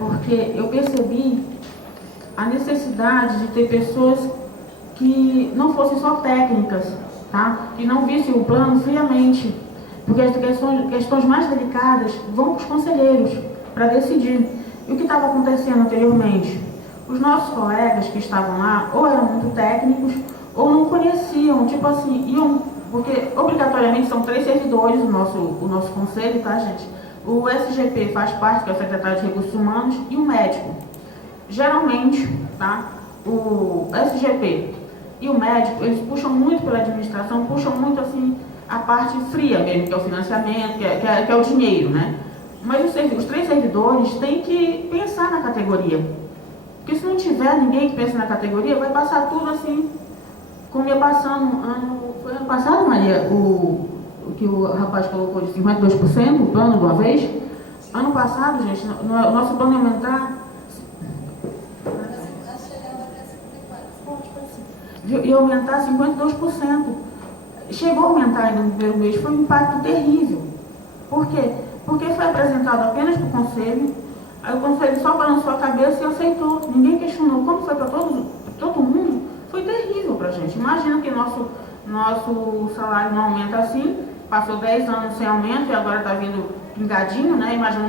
porque eu percebi a necessidade de ter pessoas que não fossem só técnicas, tá? Que não vissem o plano friamente, porque as questões mais delicadas vão para os conselheiros para decidir. E o que estava acontecendo anteriormente? Os nossos colegas que estavam lá ou eram muito técnicos ou não conheciam, tipo assim, iam, porque obrigatoriamente são 3 servidores o nosso conselho, tá, gente? O SGP faz parte, que é o secretário de Recursos Humanos, e o médico. Geralmente, tá, o SGP e o médico, eles puxam muito pela administração, puxam muito assim a parte fria mesmo, que é o financiamento, que é o dinheiro, né? Mas os 3 servidores têm que pensar na categoria. Porque se não tiver ninguém que pense na categoria, vai passar tudo assim, como ia passando foi ano passado, Maria, o que o rapaz colocou de 52%, o plano de uma vez. Ano passado, gente, o nosso plano ia aumentar. Ia aumentar 52%. Chegou a aumentar ainda no primeiro mês, foi um impacto terrível. Por quê? Porque foi apresentado apenas para o conselho, aí o conselho só balançou a cabeça e aceitou. Ninguém questionou. Como foi para todo mundo, foi terrível para a gente. Imagina que nosso salário não aumenta assim, passou 10 anos sem aumento e agora está vindo pingadinho, né? Imagina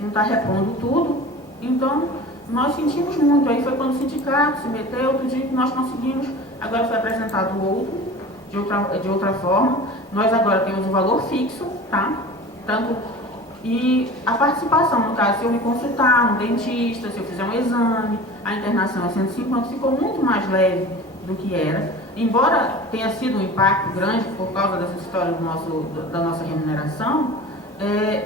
não tá repondo tudo. Então, nós sentimos muito. Aí foi quando o sindicato se meteu, outro dia que nós conseguimos, agora foi apresentado outro, de outra forma. Nós agora temos um valor fixo, tá? E a participação, no caso, se eu me consultar no dentista, se eu fizer um exame, a internação é 150, ficou muito mais leve do que era. Embora tenha sido um impacto grande por causa dessa história da nossa remuneração,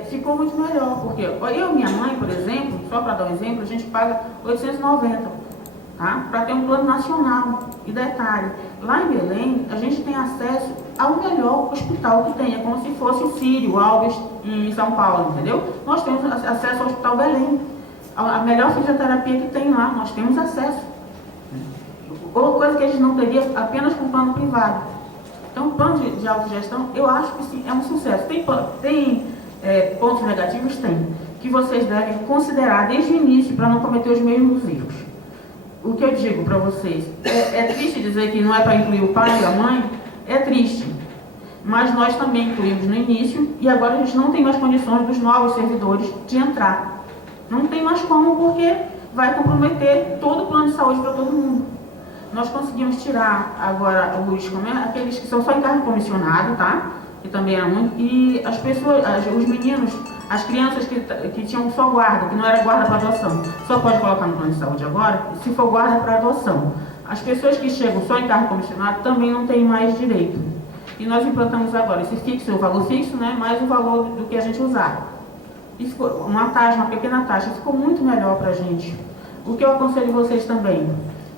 ficou muito melhor, porque eu e minha mãe, por exemplo, só para dar um exemplo, a gente paga 890, tá? Para ter um plano nacional. E detalhe, lá em Belém, a gente tem acesso ao melhor hospital que tem, é como se fosse o Sírio Alves em São Paulo, entendeu? Nós temos acesso ao Hospital Belém, a melhor fisioterapia que tem lá, nós temos acesso. Outra coisa que a gente não teria apenas com plano privado. Então, o plano de autogestão, eu acho que sim, é um sucesso. Tem pontos negativos? Tem. Que vocês devem considerar desde o início para não cometer os mesmos erros. O que eu digo para vocês, é triste dizer que não é para incluir o pai e a mãe, é triste. Mas nós também incluímos no início e agora a gente não tem mais condições dos novos servidores de entrar. Não tem mais como, porque vai comprometer todo o plano de saúde para todo mundo. Nós conseguimos tirar agora aqueles que são só em cargo comissionado, tá? Que também era muito. E as pessoas, os meninos, as crianças que tinham só guarda, que não era guarda para adoção, só pode colocar no plano de saúde agora, se for guarda para adoção. As pessoas que chegam só em cargo comissionado também não têm mais direito. E nós implantamos agora esse fixo, o valor fixo, né? Mais o valor do que a gente usar. E ficou uma pequena taxa, ficou muito melhor para a gente. O que eu aconselho vocês também,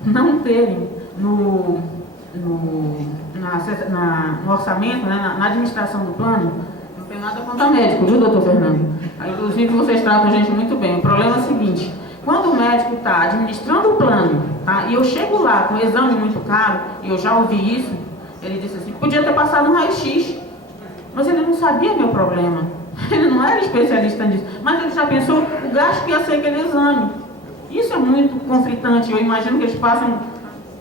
não terem no orçamento, né, na administração do plano, não tem nada contra médico, viu, doutor Fernando? Inclusive, vocês tratam a gente muito bem. O problema é o seguinte, quando o médico está administrando o plano, tá, e eu chego lá com um exame muito caro, e eu já ouvi isso, ele disse assim, podia ter passado um raio-x, mas ele não sabia meu problema. Ele não era especialista nisso, mas ele já pensou o gasto que ia ser aquele exame. Isso é muito conflitante. Eu imagino que eles passam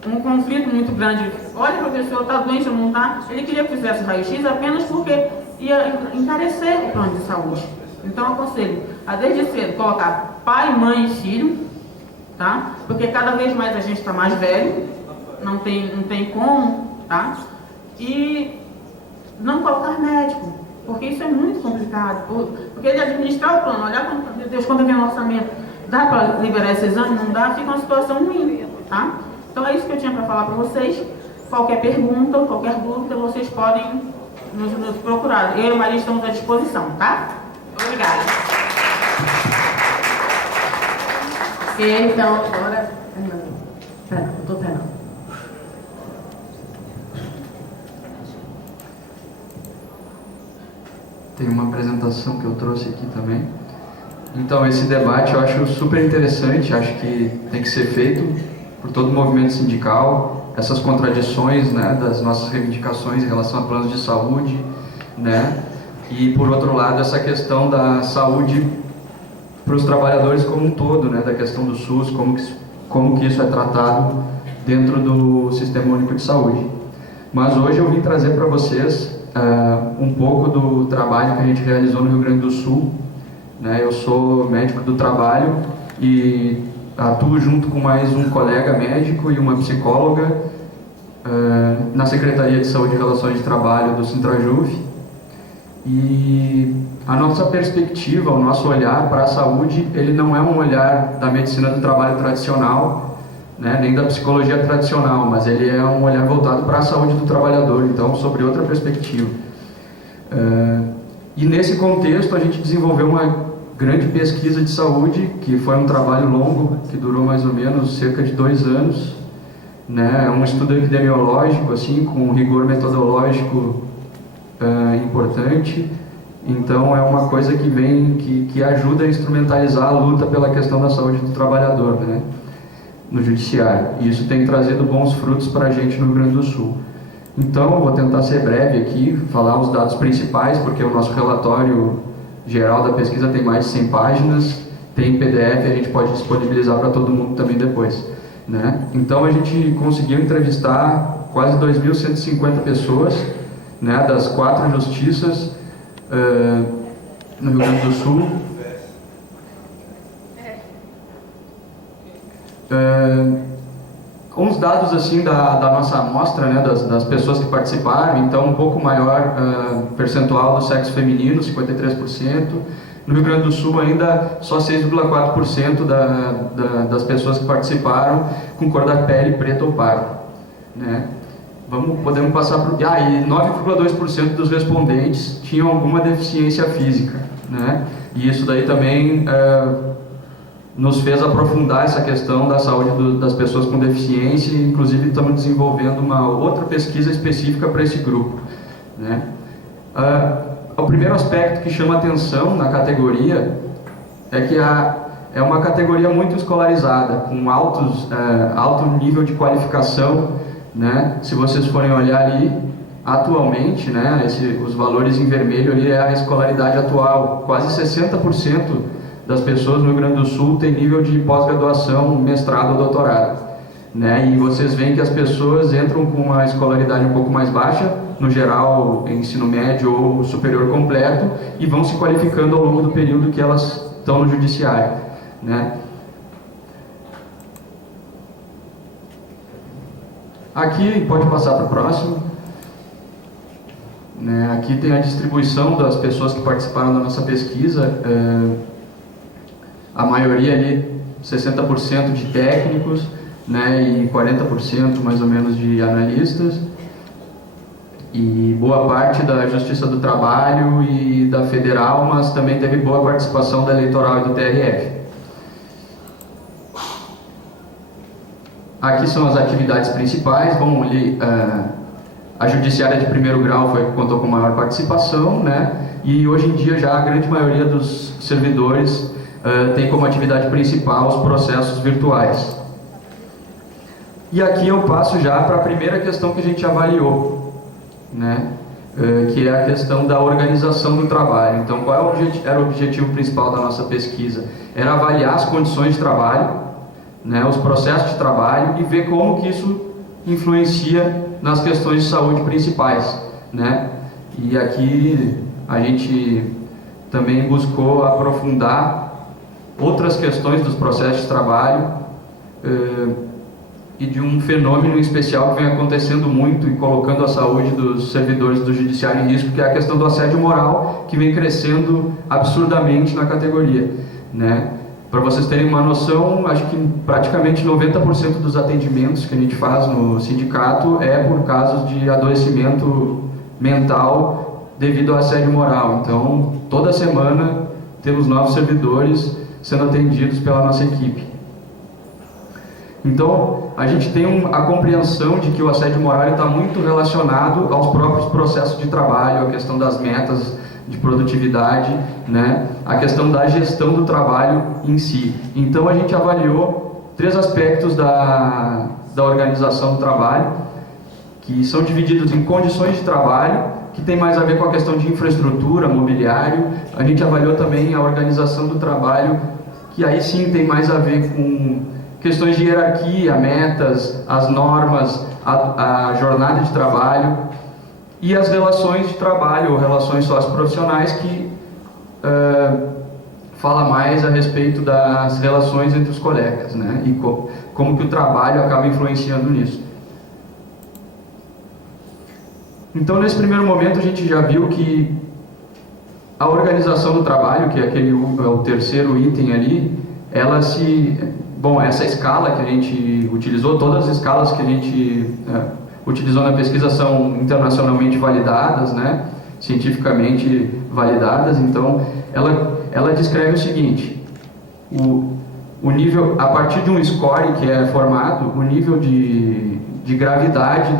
um conflito muito grande. Olha, professor, está doente ou não está? Ele queria que fizesse raio-x apenas porque ia encarecer o plano de saúde. Então, eu aconselho a desde cedo colocar pai, mãe e filho, tá? Porque cada vez mais a gente está mais velho, não tem como, tá? E não colocar médico, porque isso é muito complicado. Porque ele administrar o plano, olhar quanto vem no orçamento, dá para liberar esse exame? Não dá, fica uma situação ruim, tá? Então é isso que eu tinha para falar para vocês. Qualquer pergunta, qualquer dúvida, vocês podem nos procurar. Eu e a Maria estamos à disposição, tá? Obrigada. Então, agora... Doutor Fernando. Tem uma apresentação que eu trouxe aqui também. Então, esse debate eu acho super interessante, acho que tem que ser feito por todo o movimento sindical, essas contradições, né, das nossas reivindicações em relação a planos de saúde, né, e por outro lado essa questão da saúde para os trabalhadores como um todo, né, da questão do SUS, como que isso é tratado dentro do Sistema Único de Saúde. Mas hoje eu vim trazer para vocês um pouco do trabalho que a gente realizou no Rio Grande do Sul. Né? Eu sou médico do trabalho e atuo junto com mais um colega médico e uma psicóloga na Secretaria de Saúde e Relações de Trabalho do Sintrajuf. E a nossa perspectiva, o nosso olhar para a saúde, ele não é um olhar da medicina do trabalho tradicional, né, nem da psicologia tradicional, mas ele é um olhar voltado para a saúde do trabalhador, então sobre outra perspectiva. E nesse contexto a gente desenvolveu uma grande pesquisa de saúde, que foi um trabalho longo, que durou mais ou menos cerca de 2 anos, né, um estudo epidemiológico, assim, com um rigor metodológico importante. Então é uma coisa que ajuda a instrumentalizar a luta pela questão da saúde do trabalhador, né, no judiciário. E isso tem trazido bons frutos para a gente no Rio Grande do Sul. Então eu vou tentar ser breve aqui, falar os dados principais, porque o nosso relatório geral da pesquisa tem mais de 100 páginas, tem PDF, a gente pode disponibilizar para todo mundo também depois, né? Então a gente conseguiu entrevistar quase 2.150 pessoas, né, das 4 justiças no Rio Grande do Sul. Uns dados assim da nossa amostra, né, das pessoas que participaram, então um pouco maior percentual do sexo feminino, 53%. No Rio Grande do Sul ainda só 6,4% das pessoas que participaram com cor da pele preta ou parda, né? Podemos passar para e 9,2% dos respondentes tinham alguma deficiência física, né? E isso daí também nos fez aprofundar essa questão da saúde das pessoas com deficiência, e inclusive estamos desenvolvendo uma outra pesquisa específica para esse grupo, né? O primeiro aspecto que chama atenção na categoria é que é uma categoria muito escolarizada, com alto nível de qualificação, né? Se vocês forem olhar ali, atualmente, né, os valores em vermelho ali é a escolaridade atual. Quase 60% das pessoas no Rio Grande do Sul têm nível de pós-graduação, mestrado ou doutorado, né? E vocês veem que as pessoas entram com uma escolaridade um pouco mais baixa, no geral ensino médio ou superior completo, e vão se qualificando ao longo do período que elas estão no judiciário, né? Aqui, pode passar para o próximo, né? Aqui tem a distribuição das pessoas que participaram da nossa pesquisa. A maioria ali, 60% de técnicos, né, e 40% mais ou menos de analistas, e boa parte da Justiça do Trabalho e da Federal, mas também teve boa participação da Eleitoral e do TRF. Aqui são as atividades principais. Vamos ali, a Judiciária de primeiro grau foi que contou com maior participação, né, e hoje em dia já a grande maioria dos servidores tem como atividade principal os processos virtuais. E aqui eu passo já para a primeira questão que a gente avaliou, né? Que é a questão da organização do trabalho. Então, qual era o objetivo principal da nossa pesquisa? Era avaliar as condições de trabalho, né, os processos de trabalho, e ver como que isso influencia nas questões de saúde principais, né? E aqui a gente também buscou aprofundar outras questões dos processos de trabalho e de um fenômeno especial que vem acontecendo muito e colocando a saúde dos servidores do judiciário em risco, que é a questão do assédio moral, que vem crescendo absurdamente na categoria, né? Para vocês terem uma noção, acho que praticamente 90% dos atendimentos que a gente faz no sindicato é por casos de adoecimento mental devido ao assédio moral. Então, toda semana temos novos servidores sendo atendidos pela nossa equipe. Então, a gente tem a compreensão de que o assédio moral está muito relacionado aos próprios processos de trabalho, a questão das metas de produtividade, né? A questão da gestão do trabalho em si. Então, a gente avaliou 3 aspectos da organização do trabalho, que são divididos em condições de trabalho, que tem mais a ver com a questão de infraestrutura, mobiliário. A gente avaliou também a organização do trabalho, que aí sim tem mais a ver com questões de hierarquia, metas, as normas, a jornada de trabalho e as relações de trabalho ou relações socioprofissionais, que fala mais a respeito das relações entre os colegas, né? E como que o trabalho acaba influenciando nisso. Então, nesse primeiro momento, a gente já viu que a organização do trabalho, que é o terceiro item ali, essa escala que a gente utilizou, todas as escalas que a gente utilizou na pesquisa são internacionalmente validadas, né? Cientificamente validadas. Então, ela descreve o seguinte: o nível, a partir de um score que é formado, o nível de gravidade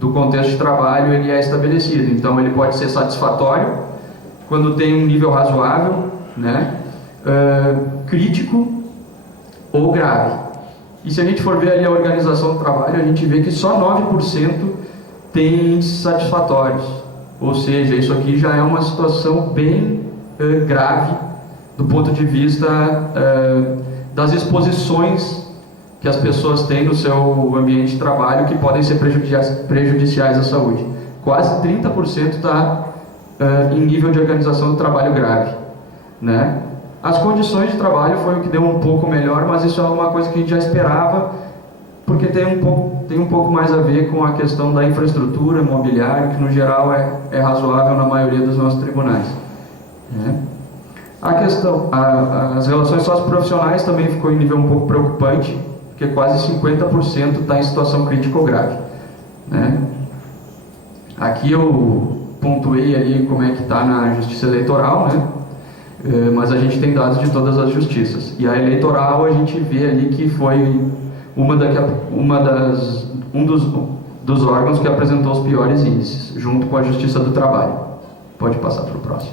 do contexto de trabalho ele é estabelecido. Então, ele pode ser satisfatório quando tem um nível razoável, né? Crítico ou grave. E se a gente for ver ali a organização do trabalho, a gente vê que só 9% tem índices satisfatórios. Ou seja, isso aqui já é uma situação bem grave do ponto de vista das exposições que as pessoas têm no seu ambiente de trabalho, que podem ser prejudiciais à saúde. Quase 30% está em nível de organização do trabalho grave, né? As condições de trabalho foi o que deu um pouco melhor, mas isso é uma coisa que a gente já esperava, porque tem um pouco mais a ver com a questão da infraestrutura, mobiliário, que no geral é razoável na maioria dos nossos tribunais, né? As relações socioprofissionais também ficou em nível um pouco preocupante, porque quase 50% está em situação crítica ou grave, né? Aqui eu pontuei ali como é que está na justiça eleitoral, né? Mas a gente tem dados de todas as justiças. E a eleitoral a gente vê ali que foi um dos órgãos que apresentou os piores índices, junto com a Justiça do Trabalho. Pode passar para o próximo,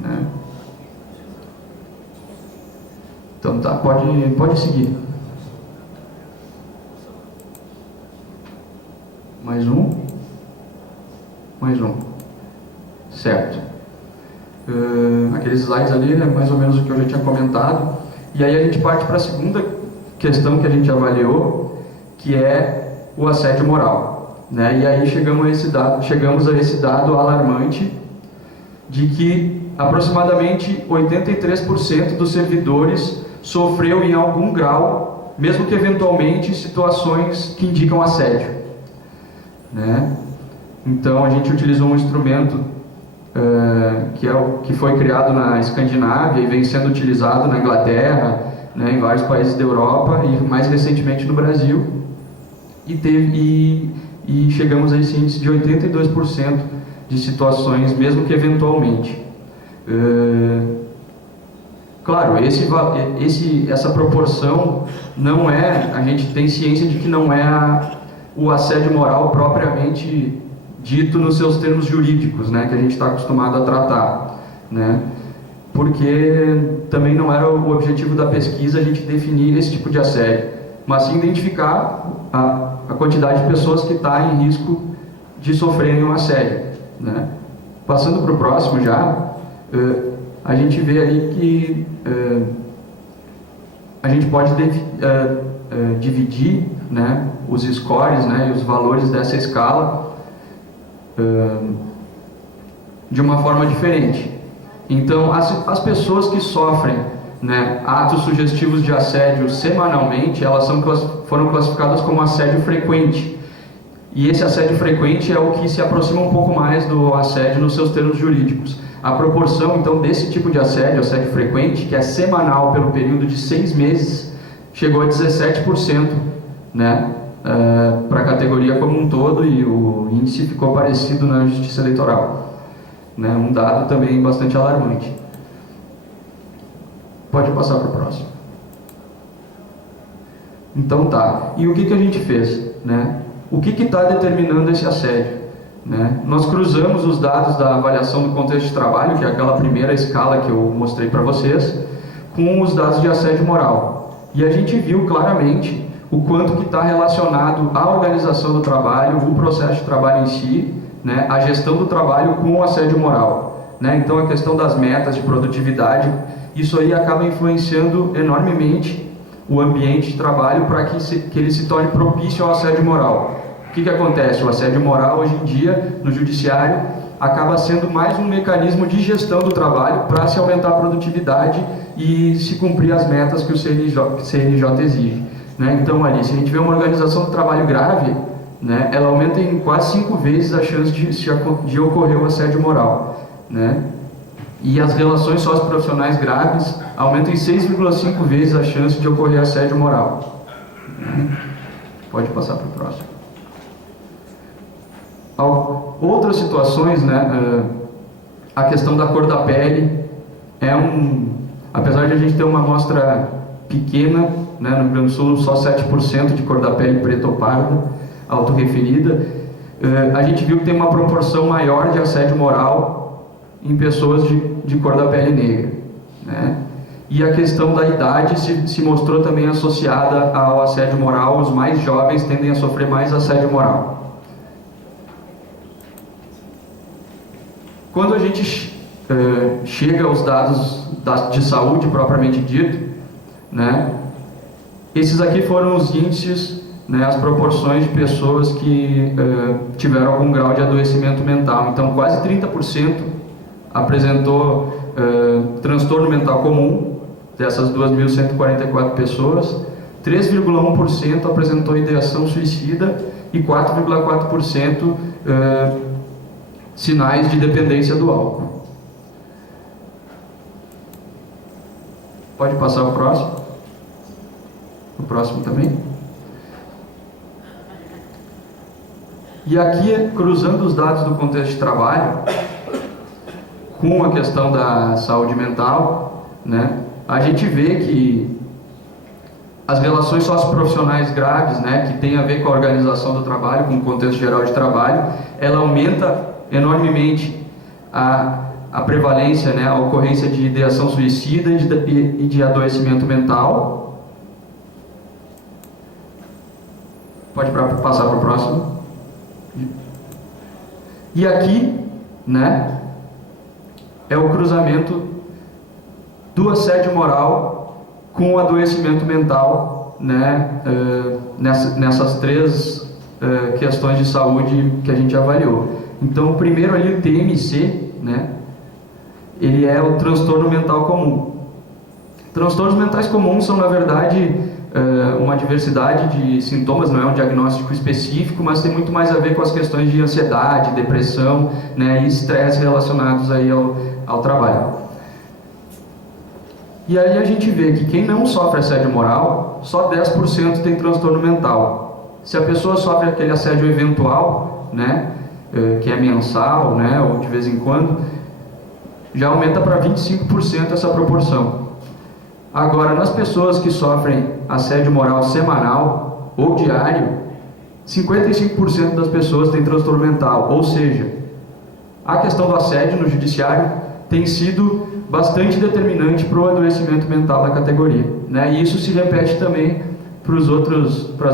né? Então tá, pode seguir. Mais um. Certo. Aqueles slides ali, né, mais ou menos o que eu já tinha comentado. E aí a gente parte para a segunda questão que a gente avaliou, que é o assédio moral, né? E aí chegamos a esse dado alarmante de que aproximadamente 83% dos servidores sofreu em algum grau, mesmo que eventualmente, situações que indicam assédio, né? Então a gente utilizou um instrumento que foi criado na Escandinávia e vem sendo utilizado na Inglaterra, né, em vários países da Europa e mais recentemente no Brasil, e chegamos a esse índice de 82% de situações, mesmo que eventualmente. Claro, essa proporção não é, a gente tem ciência de que não é o assédio moral propriamente dito nos seus termos jurídicos, né, que a gente está acostumado a tratar, né, porque também não era o objetivo da pesquisa a gente definir esse tipo de assédio, mas sim identificar a quantidade de pessoas que está em risco de sofrerem um assédio, né. Passando para o próximo já, a gente vê aí que a gente pode dividir, né, os scores, né, e os valores dessa escala de uma forma diferente. Então, as pessoas que sofrem, né, atos sugestivos de assédio semanalmente, elas foram classificadas como assédio frequente. E esse assédio frequente é o que se aproxima um pouco mais do assédio nos seus termos jurídicos. A proporção, então, desse tipo de assédio frequente, que é semanal pelo período de 6 meses, chegou a 17%, né, para a categoria como um todo, e o índice ficou parecido na Justiça Eleitoral, né, um dado também bastante alarmante. Pode passar para o próximo. Então tá, e o que a gente fez, né? O que está determinando esse assédio, né? Nós cruzamos os dados da avaliação do contexto de trabalho, que é aquela primeira escala que eu mostrei para vocês, com os dados de assédio moral. E a gente viu claramente o quanto que está relacionado à organização do trabalho, o processo de trabalho em si, né, a gestão do trabalho com o assédio moral, né? Então a questão das metas de produtividade, isso aí acaba influenciando enormemente o ambiente de trabalho para que ele se torne propício ao assédio moral. O que acontece? O assédio moral hoje em dia no judiciário acaba sendo mais um mecanismo de gestão do trabalho para se aumentar a produtividade e se cumprir as metas que o CNJ exige, né? Então ali, se a gente vê uma organização do trabalho grave, né, ela aumenta em quase 5 vezes a chance de ocorrer o assédio moral, né? E as relações socioprofissionais graves aumentam em 6,5 vezes a chance de ocorrer assédio moral, né? Pode passar para o próximo. Outras situações, né, a questão da cor da pele apesar de a gente ter uma amostra pequena, né, no Rio Grande do Sul só 7% de cor da pele preta ou parda, autorreferida, a gente viu que tem uma proporção maior de assédio moral em pessoas de cor da pele negra, né? E a questão da idade se mostrou também associada ao assédio moral. Os mais jovens tendem a sofrer mais assédio moral. Quando a gente chega aos dados de saúde propriamente dito, né, esses aqui foram os índices, né, as proporções de pessoas que tiveram algum grau de adoecimento mental. Então, quase 30% apresentou transtorno mental comum, dessas 2.144 pessoas. 3,1% apresentou ideação suicida e 4,4% sinais de dependência do álcool. Pode passar o próximo? O próximo também? E aqui, cruzando os dados do contexto de trabalho com a questão da saúde mental, né, a gente vê que as relações socioprofissionais graves, né, que tem a ver com a organização do trabalho, com o contexto geral de trabalho, ela aumenta enormemente a prevalência, né, a ocorrência de ideação suicida e de adoecimento mental. Pode passar para o próximo. E aqui, né, é o cruzamento do assédio moral com o adoecimento mental, né, nessas três questões de saúde que a gente avaliou. Então, o primeiro ali, o TMC, né, ele é o transtorno mental comum. Transtornos mentais comuns são, na verdade, uma diversidade de sintomas, não é um diagnóstico específico, mas tem muito mais a ver com as questões de ansiedade, depressão, né, e estresse relacionados aí ao trabalho. E aí a gente vê que quem não sofre assédio moral, só 10% tem transtorno mental. Se a pessoa sofre aquele assédio eventual, né, que é mensal, né, ou de vez em quando, já aumenta para 25% essa proporção. Agora, nas pessoas que sofrem assédio moral semanal ou diário, 55% das pessoas têm transtorno mental. Ou seja, a questão do assédio no judiciário tem sido bastante determinante para o adoecimento mental da categoria, né? E isso se repete também para as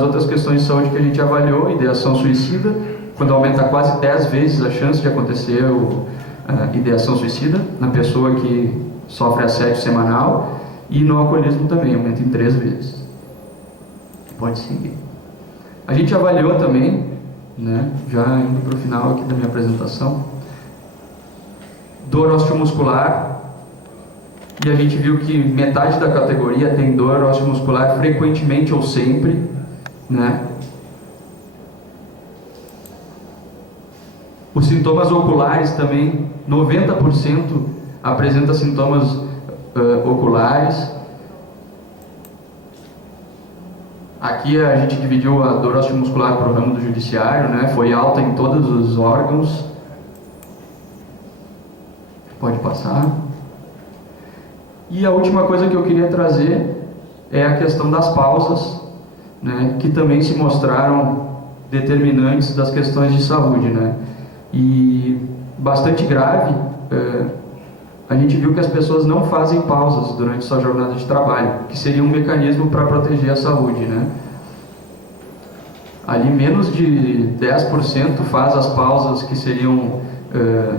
outras questões de saúde que a gente avaliou. Ideação suicida, quando aumenta quase 10 vezes a chance de acontecer ideação suicida na pessoa que sofre assédio semanal, e no alcoolismo também aumenta em 3 vezes. Pode seguir. A gente avaliou também, né, já indo para o final aqui da minha apresentação, dor osteomuscular, e a gente viu que metade da categoria tem dor osteomuscular frequentemente ou sempre, né? Os sintomas oculares também, 90% apresenta sintomas oculares. Aqui a gente dividiu a dor osteomuscular para o ramo do judiciário, né? Foi alta em todos os órgãos. Pode passar. E a última coisa que eu queria trazer é a questão das pausas, né? Que também se mostraram determinantes das questões de saúde, né? E bastante grave, a gente viu que as pessoas não fazem pausas durante sua jornada de trabalho, que seria um mecanismo para proteger a saúde, né? ali menos de 10% faz as pausas que seriam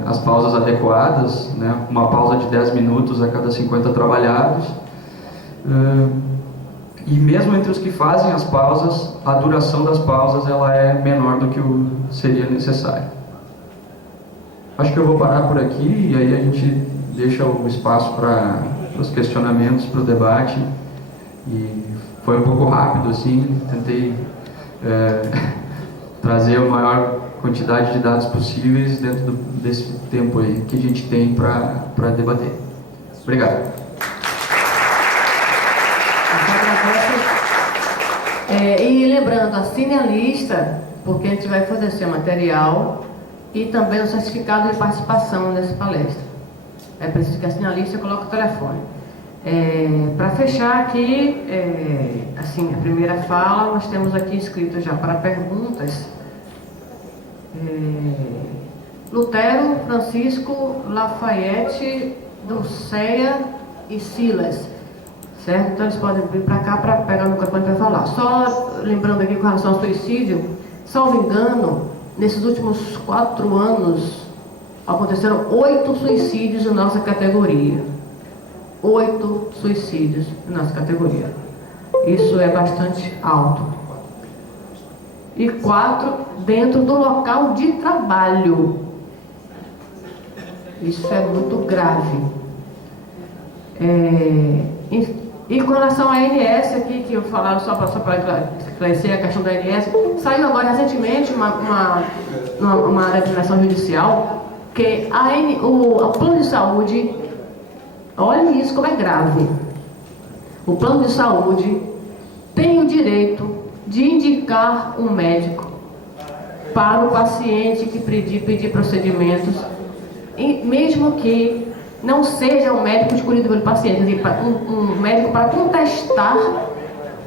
as pausas adequadas, né? Uma pausa de 10 minutos a cada 50 trabalhados. E mesmo entre os que fazem as pausas, a duração das pausas ela é menor do que seria necessário. Acho que eu vou parar por aqui e aí a gente deixa o espaço para os questionamentos, para o debate. E foi um pouco rápido, assim, tentei trazer a maior quantidade de dados possíveis dentro desse tempo aí que a gente tem para debater. Obrigado. E lembrando, assine a lista, porque a gente vai fornecer material e também o certificado de participação nessa palestra. É preciso que assine a lista e coloque o telefone. Para fechar aqui, assim, a primeira fala, nós temos aqui escrito já para perguntas. Lutero, Francisco, Lafayette, Dulceia e Silas. Certo? Então eles podem vir para cá para pegar o microfone para falar. Só lembrando aqui com relação ao suicídio, salvo engano, nesses últimos 4 anos aconteceram 8 suicídios na nossa categoria. 8 suicídios na nossa categoria. Isso é bastante alto. E 4 dentro do local de trabalho. Isso é muito grave. E com relação à ANS aqui, que eu falava só para esclarecer a questão da ANS, saiu agora recentemente uma determinação judicial que o plano de saúde, olha isso como é grave, o plano de saúde tem o direito de indicar um médico para o paciente que pedir procedimentos, mesmo que não seja um médico escolhido pelo paciente, quer dizer, um médico para contestar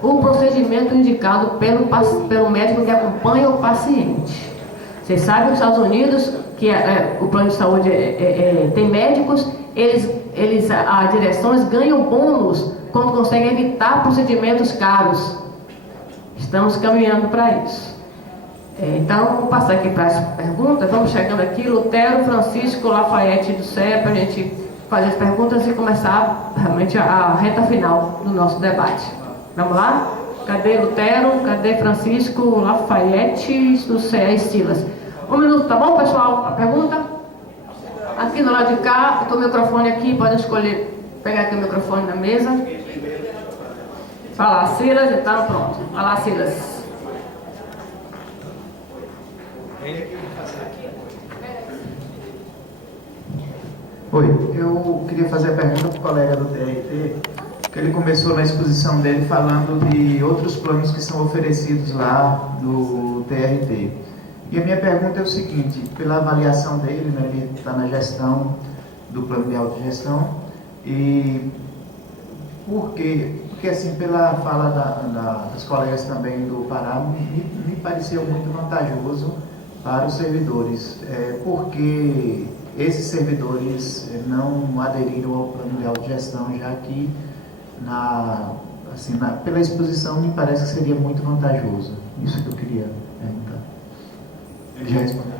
o procedimento indicado pelo médico que acompanha o paciente. Vocês sabem que nos Estados Unidos, que o plano de saúde tem médicos, as direções ganham bônus quando conseguem evitar procedimentos caros. Estamos caminhando para isso. Então, vamos passar aqui para as perguntas. Vamos chegando aqui, Lutero, Francisco, Lafayette do CEA, para a gente fazer as perguntas e começar realmente a reta final do nosso debate. Vamos lá? Cadê Lutero? Cadê Francisco, Lafayette, do CEA e Silas? 1 minuto, tá bom, pessoal? A pergunta? Aqui do lado de cá, eu tô o microfone aqui, podem escolher, pegar aqui o microfone na mesa. Fala, Silas, então pronto. Vai lá, Silas. Oi, eu queria fazer a pergunta para o colega do TRT, que ele começou na exposição dele falando de outros planos que são oferecidos lá do TRT. E a minha pergunta é o seguinte, pela avaliação dele, né, ele está na gestão do plano de autogestão, e por quê? Porque assim, pela fala das colegas também do Pará, me pareceu muito vantajoso para os servidores, porque esses servidores não aderiram ao plano de autogestão, já que pela exposição me parece que seria muito vantajoso. Isso que eu queria perguntar. Ele já respondeu.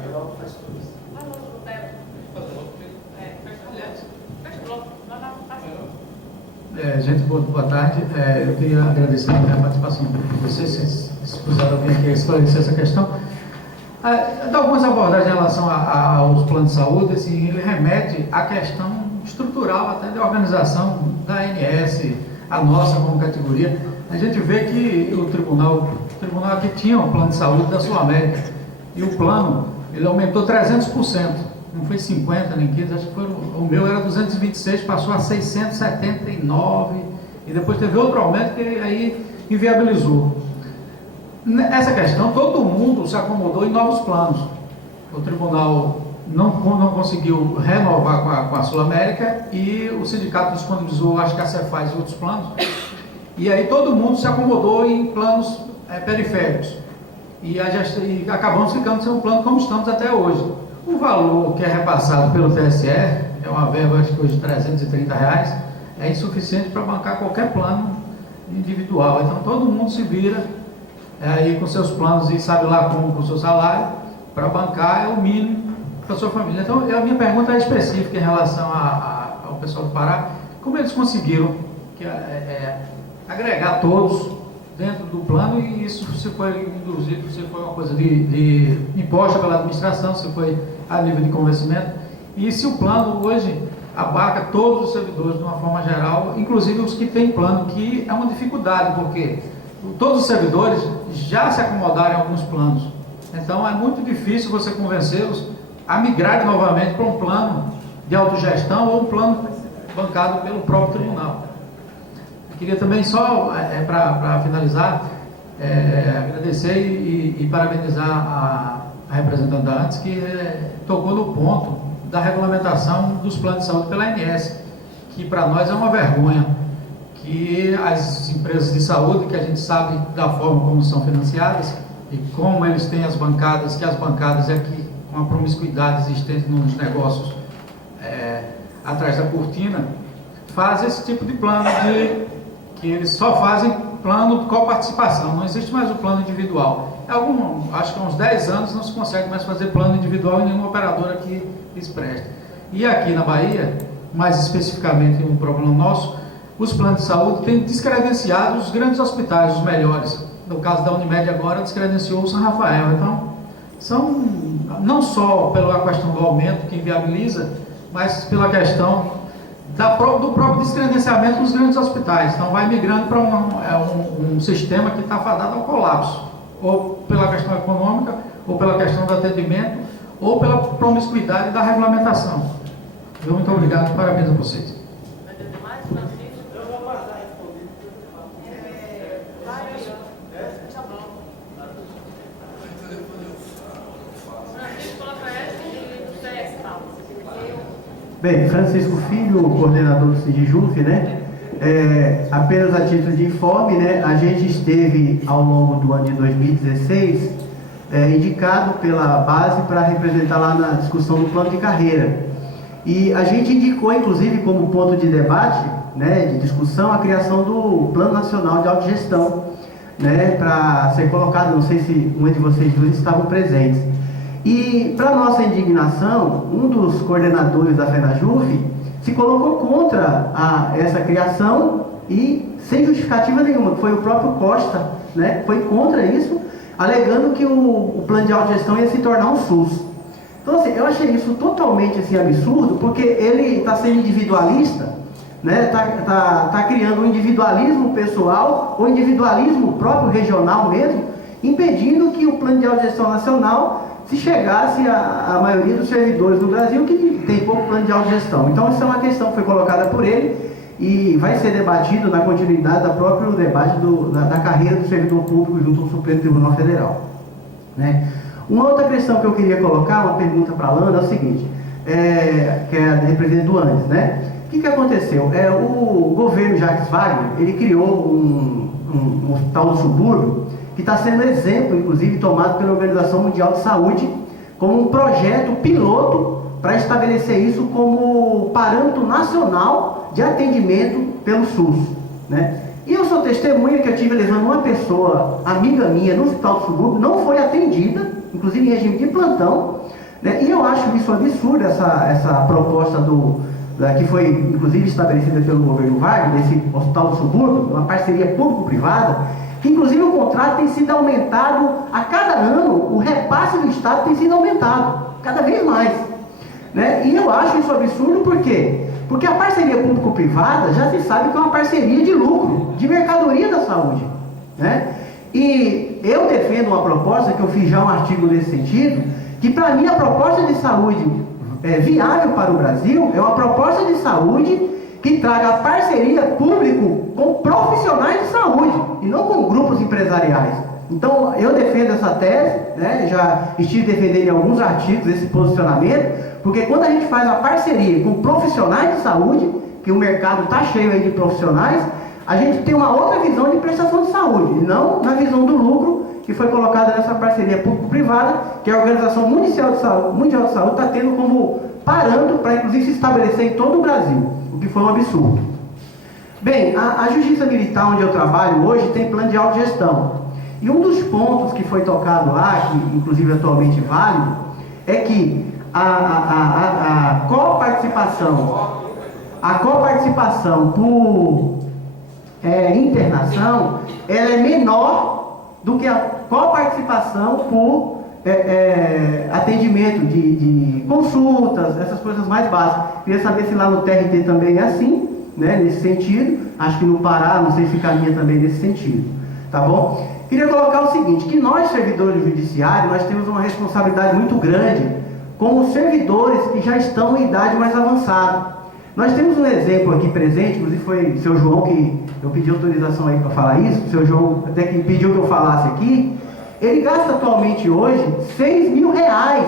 Gente, boa tarde. Eu queria agradecer a participação de vocês, se puseram vir aqui esclarecer essa questão. Dá algumas abordagens em relação aos planos de saúde, assim, ele remete à questão estrutural, até de organização da ANS, a nossa como categoria. A gente vê que o tribunal aqui tinha um plano de saúde da Sul América, e o plano, ele aumentou 300%, não foi 50 nem 15, acho que o meu era 226, passou a 679, e depois teve outro aumento que aí inviabilizou. Essa questão, todo mundo se acomodou em novos planos. O tribunal não conseguiu renovar com a Sul América e o sindicato disponibilizou, acho que a Cefaz e outros planos. E aí todo mundo se acomodou em planos periféricos. E acabamos ficando sem um plano como estamos até hoje. O valor que é repassado pelo TSE, é uma verba, acho que hoje de R$330, é insuficiente para bancar qualquer plano individual. Então todo mundo se vira ir com seus planos e sabe lá como com o seu salário, para bancar é o mínimo para a sua família. Então, a minha pergunta é específica em relação ao pessoal do Pará, como eles conseguiram agregar todos dentro do plano, e isso se foi induzido, se foi uma coisa de imposta pela administração, se foi a nível de convencimento, e se o plano hoje abarca todos os servidores de uma forma geral, inclusive os que têm plano, que é uma dificuldade, porque todos os servidores já se acomodaram em alguns planos. Então é muito difícil você convencê-los a migrar novamente para um plano de autogestão ou um plano bancado pelo próprio tribunal. Eu queria também só, para finalizar, agradecer e parabenizar a representante da ANTS, que tocou no ponto da regulamentação dos planos de saúde pela ANS, que para nós é uma vergonha, que as empresas de saúde, que a gente sabe da forma como são financiadas e como eles têm as bancadas, que as bancadas é que, com a promiscuidade existente nos negócios atrás da cortina, fazem esse tipo de plano, que eles só fazem plano de coparticipação, não existe mais o plano individual. Acho que há uns 10 anos não se consegue mais fazer plano individual em nenhuma operadora que lhes presta. E aqui na Bahia, mais especificamente um problema nosso, os planos de saúde têm descredenciado os grandes hospitais, os melhores. No caso da Unimed agora, descredenciou o São Rafael. Então, são não só pela questão do aumento que inviabiliza, mas pela questão do próprio descredenciamento dos grandes hospitais. Então vai migrando para um sistema que está fadado ao colapso, ou pela questão econômica, ou pela questão do atendimento, ou pela promiscuidade da regulamentação. Muito obrigado e parabéns a vocês. Bem, Francisco Filho, coordenador do Sindijuf, né? Apenas a título de informe, né? A gente esteve ao longo do ano de 2016 indicado pela base para representar lá na discussão do plano de carreira. E a gente indicou, inclusive, como ponto de debate, né, de discussão, a criação do Plano Nacional de Autogestão, né, para ser colocado, não sei se um de vocês dois estavam presentes. E, para nossa indignação, um dos coordenadores da FENAJUF se colocou contra essa criação e sem justificativa nenhuma, que foi o próprio Costa, né, foi contra isso, alegando que o plano de autogestão ia se tornar um SUS. Então, assim, eu achei isso totalmente assim, absurdo, porque ele está sendo individualista, né, tá criando um individualismo pessoal, ou individualismo próprio regional mesmo, impedindo que o plano de autogestão nacional se chegasse à maioria dos servidores do Brasil que tem pouco plano de autogestão. Então, isso é uma questão que foi colocada por ele e vai ser debatido na continuidade do próprio debate da carreira do servidor público junto ao Supremo Tribunal Federal, né? Uma outra questão que eu queria colocar, uma pergunta para a Landa, é o seguinte, que é a representante do ANES, né? O que aconteceu? O governo Jacques Wagner, ele criou um hospital do subúrbio que está sendo exemplo, inclusive, tomado pela Organização Mundial de Saúde como um projeto piloto para estabelecer isso como parâmetro nacional de atendimento pelo SUS, né? E eu sou testemunha que eu tive levando uma pessoa, amiga minha, no hospital do subúrbio, não foi atendida, inclusive em regime de plantão, né? E eu acho isso absurdo, essa proposta que foi, inclusive, estabelecida pelo governo Wagner, desse hospital do subúrbio, uma parceria público-privada, que inclusive o contrato tem sido aumentado a cada ano, o repasse do Estado tem sido aumentado, cada vez mais, né? E eu acho isso absurdo, por quê? Porque a parceria público-privada já se sabe que é uma parceria de lucro, de mercadoria da saúde, né? E eu defendo uma proposta, que eu fiz já um artigo nesse sentido, que para mim a proposta de saúde viável para o Brasil é uma proposta de saúde que traga a parceria público com profissionais de saúde e não com grupos empresariais. Então eu defendo essa tese, né? Já estive defendendo em alguns artigos esse posicionamento, porque quando a gente faz a parceria com profissionais de saúde, que o mercado está cheio aí de profissionais, a gente tem uma outra visão de prestação de saúde, e não na visão do lucro que foi colocada nessa parceria público-privada, que a Organização Mundial de Saúde está tendo como parâmetro para, inclusive, se estabelecer em todo o Brasil, o que foi um absurdo. Bem, a Justiça Militar, onde eu trabalho hoje, tem plano de autogestão. E um dos pontos que foi tocado lá, que inclusive atualmente válido, é que a coparticipação por internação, ela é menor do que a coparticipação por atendimento de consultas, essas coisas mais básicas. Queria saber se lá no TRT também é assim, né, nesse sentido. Acho que no Pará, não sei se caminha também nesse sentido, tá bom? Queria colocar o seguinte, que nós, servidores judiciários, nós temos uma responsabilidade muito grande com os servidores que já estão em idade mais avançada. Nós temos um exemplo aqui presente, inclusive foi o seu João que eu pedi autorização aí para falar isso, o seu João até que pediu que eu falasse aqui. Ele gasta atualmente hoje R$6.000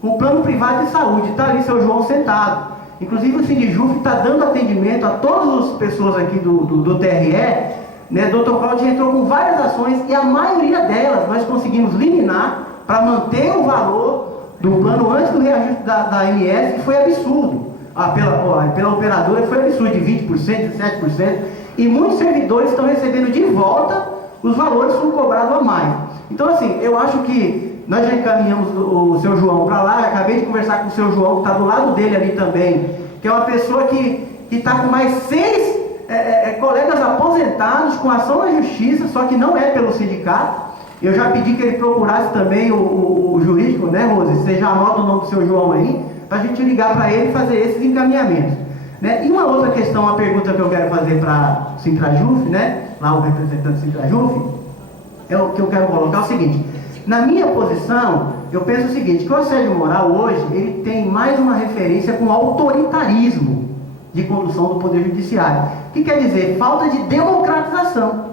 com plano privado de saúde. Está ali seu João sentado. Inclusive o Sindijuf está dando atendimento a todas as pessoas aqui do TRE, né? O Dr. Cláudio entrou com várias ações e a maioria delas nós conseguimos liminar para manter o valor do plano antes do reajuste da MS, que foi absurdo. Pela operadora foi absurdo, de 20%, de 7%, e muitos servidores estão recebendo de volta os valores que foram cobrados a mais. Então, assim, eu acho que nós já encaminhamos o seu João para lá. Acabei de conversar com o seu João, que está do lado dele ali também, que é uma pessoa que está com mais 6 colegas aposentados com ação na justiça, só que não é pelo sindicato. Eu já pedi que ele procurasse também o jurídico, né, Rose? Você já anota o nome do seu João aí, para a gente ligar para ele e fazer esses encaminhamentos, né? E uma outra questão, uma pergunta que eu quero fazer para o Sintrajuf, né? Lá o representante do Sintrajuf, é o que eu quero colocar é o seguinte: na minha posição, eu penso o seguinte, que o assédio moral hoje, ele tem mais uma referência com autoritarismo de condução do Poder Judiciário. O que quer dizer? Falta de democratização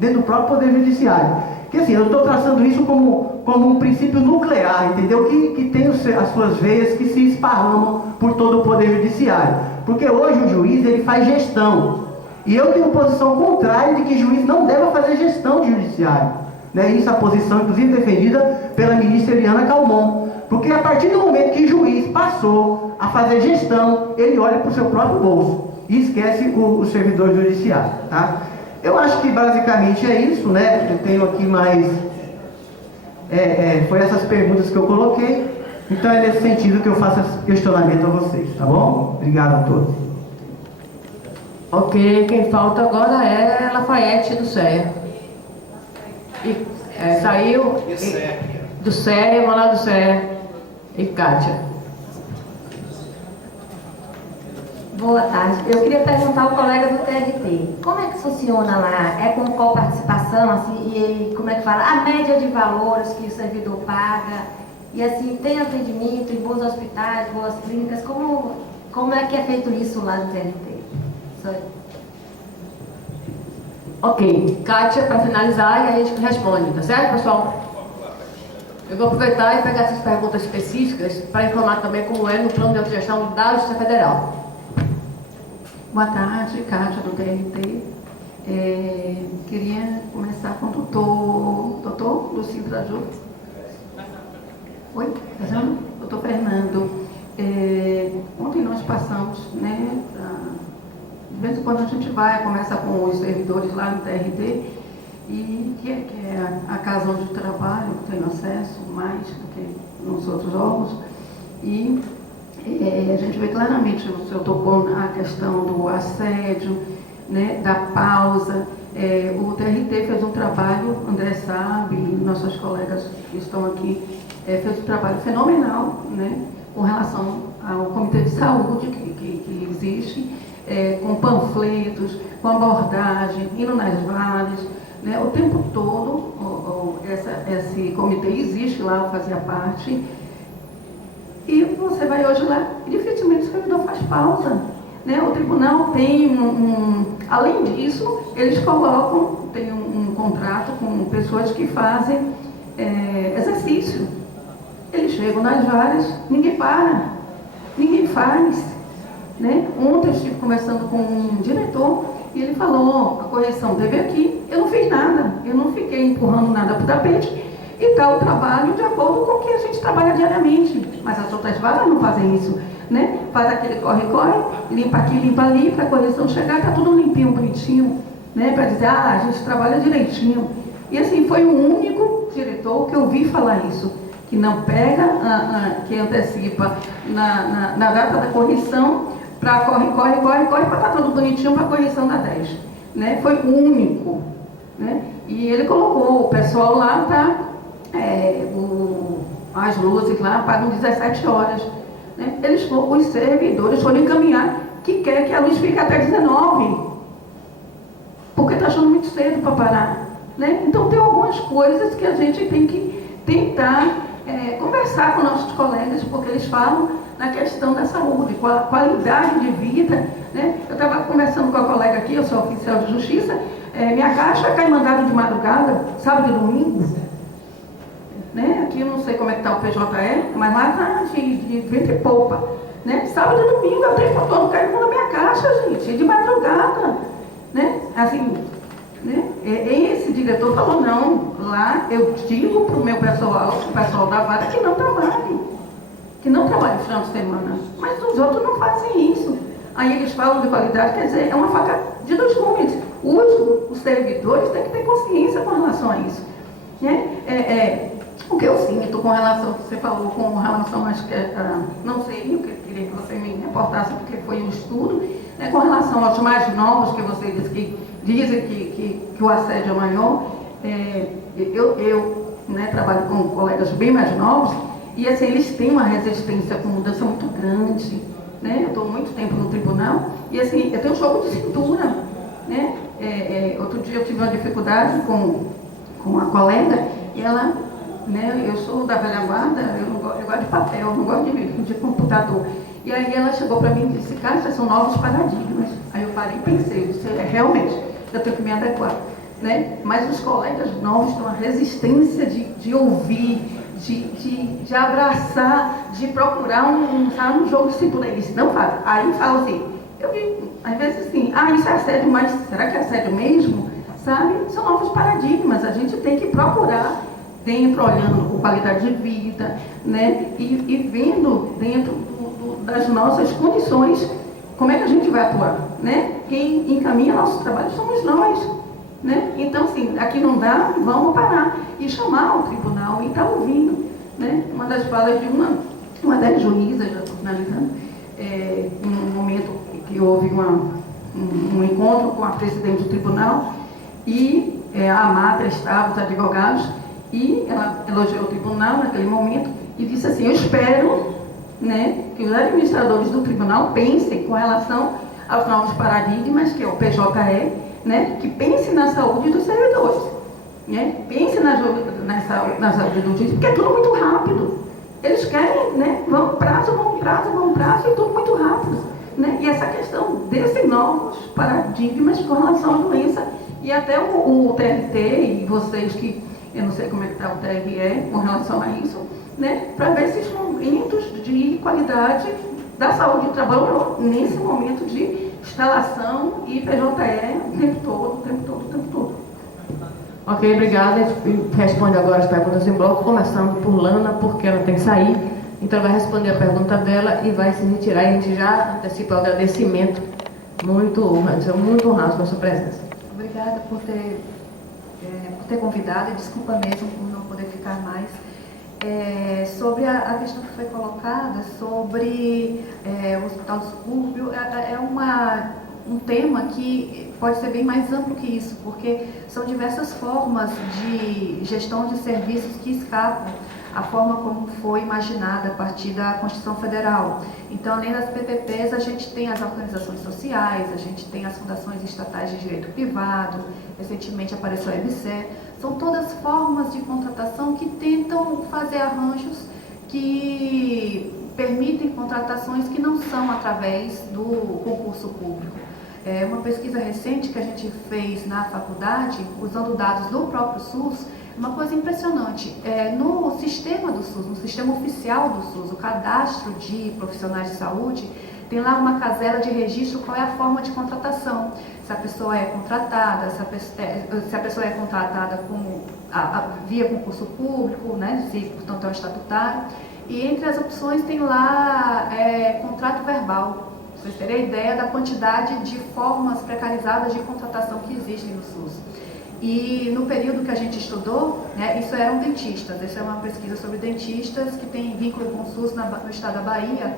dentro do próprio Poder Judiciário. Porque assim, eu estou traçando isso como um princípio nuclear, entendeu? Que tem as suas veias que se esparramam por todo o Poder Judiciário. Porque hoje o juiz, ele faz gestão. E eu tenho posição contrária de que juiz não deva fazer gestão de judiciário. Né? Isso é a posição, inclusive, defendida pela ministra Eliana Calmon. Porque a partir do momento que o juiz passou a fazer gestão, ele olha para o seu próprio bolso e esquece o servidor judiciário, tá? Eu acho que basicamente é isso, né? Eu tenho aqui mais... foi essas perguntas que eu coloquei. Então é nesse sentido que eu faço esse questionamento a vocês, tá bom? Obrigado a todos. Ok, quem falta agora é Lafayette do CEA. Saiu do CEA, vamos lá do CEA. E Kátia. Boa tarde. Eu queria perguntar ao colega do TRT, como é que funciona lá? É com qual participação, assim, e como é que fala? A média de valores que o servidor paga, e assim, tem atendimento em bons hospitais, boas clínicas, como é que é feito isso lá no TRT? Ok, Kátia, para finalizar, e aí a gente responde, tá certo, pessoal? Eu vou aproveitar e pegar essas perguntas específicas para informar também como é no plano de autogestão da Justiça Federal. Boa tarde, Kátia do TRT. Queria começar com o doutor do Sintrajuf. Oi? Doutor Fernando. Ontem nós passamos, né, de vez em quando a gente começa com os servidores lá no TRT, e que é a casa onde trabalho, tenho acesso mais do que nos outros órgãos, e a gente vê claramente, o senhor tocou na questão do assédio, né, da pausa. O TRT fez um trabalho, André sabe, nossos colegas que estão aqui, fez um trabalho fenomenal, né, com relação ao Comitê de Saúde que existe, com panfletos, com abordagem, indo nas vagas, né, o tempo todo. Esse comitê existe lá, eu fazia parte. E você vai hoje lá e dificilmente o servidor faz pausa. Né? O tribunal tem além disso, eles colocam, tem um contrato com pessoas que fazem exercício. Eles chegam nas varas, ninguém para, ninguém faz. Né? Ontem eu estive conversando com um diretor e ele falou, a correção teve aqui, eu não fiz nada, eu não fiquei empurrando nada para o tapete. E está o trabalho de acordo com o que a gente trabalha diariamente. Mas as outras varas não fazem isso, né? Faz aquele corre-corre, limpa aqui, limpa ali, para a correção chegar, está tudo limpinho, bonitinho, né? Para dizer, a gente trabalha direitinho. E assim, foi o único diretor que eu ouvi falar isso, que não pega, que antecipa na data da correção, para corre para estar tudo bonitinho para a correção da 10. Né? Foi o único. Né? E ele colocou o pessoal lá para as luzes lá pagam 17 horas. Né? Os servidores foram encaminhar que quer que a luz fique até 19, porque está achando muito cedo para parar. Né? Então tem algumas coisas que a gente tem que tentar conversar com nossos colegas, porque eles falam na questão da saúde, qualidade de vida. Né? Eu estava conversando com a colega aqui, eu sou oficial de justiça, minha caixa cai mandado de madrugada, sábado e domingo. Né? Aqui eu não sei como é que está o PJE, mas lá está de vento e polpa. Né? Sábado e domingo eu tenho todo caindo na minha caixa, gente, de madrugada. Né? Assim, né? Esse diretor falou, não, lá eu digo para o meu pessoal, o pessoal da vara, que não trabalhe no final de semana. Mas os outros não fazem isso. Aí eles falam de qualidade, quer dizer, é uma faca de dois gumes. Os servidores têm que ter consciência com relação a isso. Né? O que eu sinto com relação, que você falou, com relação, acho que, não sei, eu queria que você me reportasse, porque foi um estudo, né, com relação aos mais novos, que você dizem que o assédio é maior. Eu trabalho com colegas bem mais novos, e assim, eles têm uma resistência com mudança muito grande. Né? Eu estou muito tempo no tribunal, e assim, eu tenho um jogo de cintura. Né? Outro dia eu tive uma dificuldade com uma colega, e ela, né, eu sou da velha guarda, eu gosto de papel, eu não gosto de computador. E aí ela chegou para mim e disse, Cássia, são novos paradigmas. Aí eu parei e pensei, eu disse, realmente, eu tenho que me adequar. Né? Mas os colegas novos têm uma resistência de ouvir, de abraçar, de procurar um jogo de cintura. Eles não fazem. Aí fala assim, eu vi, às vezes assim, isso é assédio, mas será que é assédio mesmo? Sabe? São novos paradigmas, a gente tem que procurar dentro, olhando por qualidade de vida, né? E vendo dentro das nossas condições, como é que a gente vai atuar, né? Quem encaminha nosso trabalho somos nós, né? Então, assim, aqui não dá, vamos parar e chamar o tribunal e estar ouvindo, né? Uma das falas de uma das juízas, já estou finalizando, num momento que houve um encontro com a presidente do tribunal e a Amata estava, os advogados, e ela elogiou o tribunal naquele momento e disse assim, eu espero, né, que os administradores do tribunal pensem com relação aos novos paradigmas, que é o PJE, né, que pense na saúde dos servidores, né, pense na saúde do juiz, porque é tudo muito rápido. Eles querem, né, vamos prazo, e tudo muito rápido. Né, e essa questão desses novos paradigmas com relação à doença, e até o TRT e vocês que, eu não sei como é que está o TRE com relação a isso, né, para ver esses momentos de qualidade da saúde do trabalho nesse momento de instalação e PJE o tempo todo. Ok, obrigada. A gente responde agora as perguntas em bloco, começando por Lana, porque ela tem que sair. Então, vai responder a pergunta dela e vai se retirar. E a gente já antecipa o agradecimento. Muito honrado com a sua presença. Obrigada por ter convidado, e desculpa mesmo por não poder ficar mais. Sobre a questão que foi colocada sobre o Hospital do Subúrbio, um tema que pode ser bem mais amplo que isso, porque são diversas formas de gestão de serviços que escapam à forma como foi imaginada a partir da Constituição Federal. Então, além das PPPs, a gente tem as organizações sociais, a gente tem as fundações estatais de direito privado, recentemente apareceu a EBSER. São todas formas de contratação que tentam fazer arranjos que permitem contratações que não são através do concurso público. Uma pesquisa recente que a gente fez na faculdade, usando dados do próprio SUS, uma coisa impressionante. No sistema do SUS, no sistema oficial do SUS, o cadastro de profissionais de saúde, tem lá uma casela de registro qual é a forma de contratação. Se a pessoa é contratada, se a pessoa é contratada via concurso público, né, se portanto é um estatutário. E entre as opções tem lá contrato verbal. Vocês terem ideia da quantidade de formas precarizadas de contratação que existem no SUS. E no período que a gente estudou, né, isso eram dentistas, essa é uma pesquisa sobre dentistas que tem vínculo com o SUS no estado da Bahia.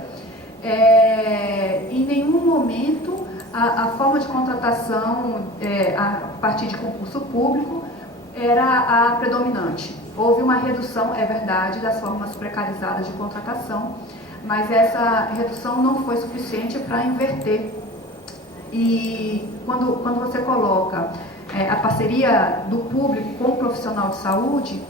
Em nenhum momento a forma de contratação a partir de concurso público era a predominante. Houve uma redução, é verdade, das formas precarizadas de contratação, mas essa redução não foi suficiente para inverter. E quando você coloca a parceria do público com o profissional de saúde,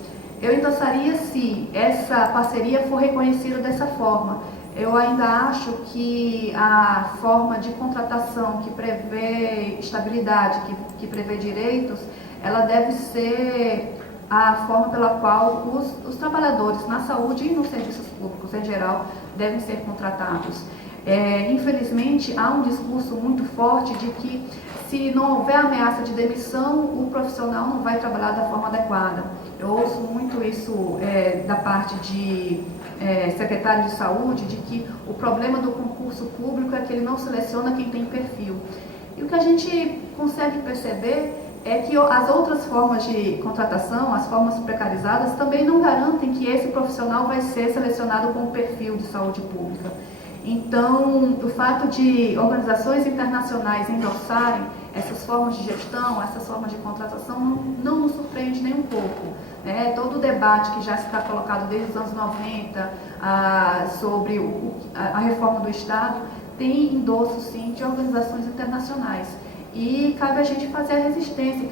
eu endossaria se essa parceria for reconhecida dessa forma. Eu ainda acho que a forma de contratação que prevê estabilidade, que prevê direitos, ela deve ser a forma pela qual os trabalhadores na saúde e nos serviços públicos em geral devem ser contratados. Infelizmente, há um discurso muito forte de que se não houver ameaça de demissão, o profissional não vai trabalhar da forma adequada. Eu ouço muito isso da parte de secretário de saúde, de que o problema do concurso público é que ele não seleciona quem tem perfil. E o que a gente consegue perceber é que as outras formas de contratação, as formas precarizadas, também não garantem que esse profissional vai ser selecionado com o perfil de saúde pública. Então, o fato de organizações internacionais endossarem essas formas de gestão, essas formas de contratação, não nos surpreende nem um pouco. Todo o debate que já está colocado desde os anos 90 sobre a reforma do Estado tem endosso, sim, de organizações internacionais. E cabe a gente fazer a resistência,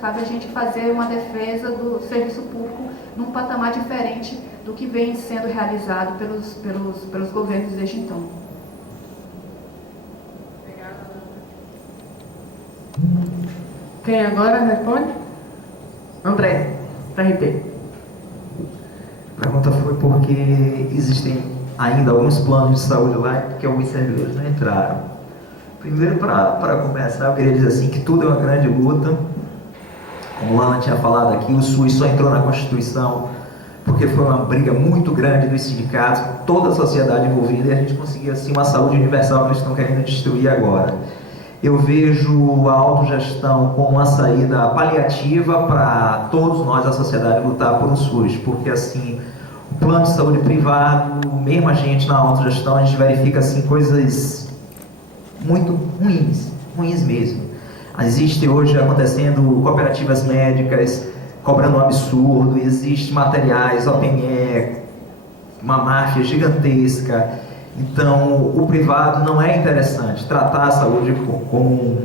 cabe a gente fazer uma defesa do serviço público num patamar diferente do que vem sendo realizado pelos governos desde então. Quem agora responde? André, TRT. A pergunta foi porque existem ainda alguns planos de saúde lá que alguns servidores não entraram. Primeiro, para começar, eu queria dizer assim que tudo é uma grande luta. Como o Lana tinha falado aqui, o SUS só entrou na Constituição porque foi uma briga muito grande dos sindicatos, toda a sociedade envolvida, e a gente conseguiu assim uma saúde universal que eles estão querendo destruir agora. Eu vejo a autogestão como uma saída paliativa para todos nós, a sociedade, lutar por um SUS, porque assim, o plano de saúde privado, mesmo a gente na autogestão, a gente verifica assim coisas muito ruins mesmo. Existe hoje acontecendo cooperativas médicas cobrando um absurdo, existe materiais, OPME, uma máfia gigantesca. Então, o privado não é interessante tratar a saúde como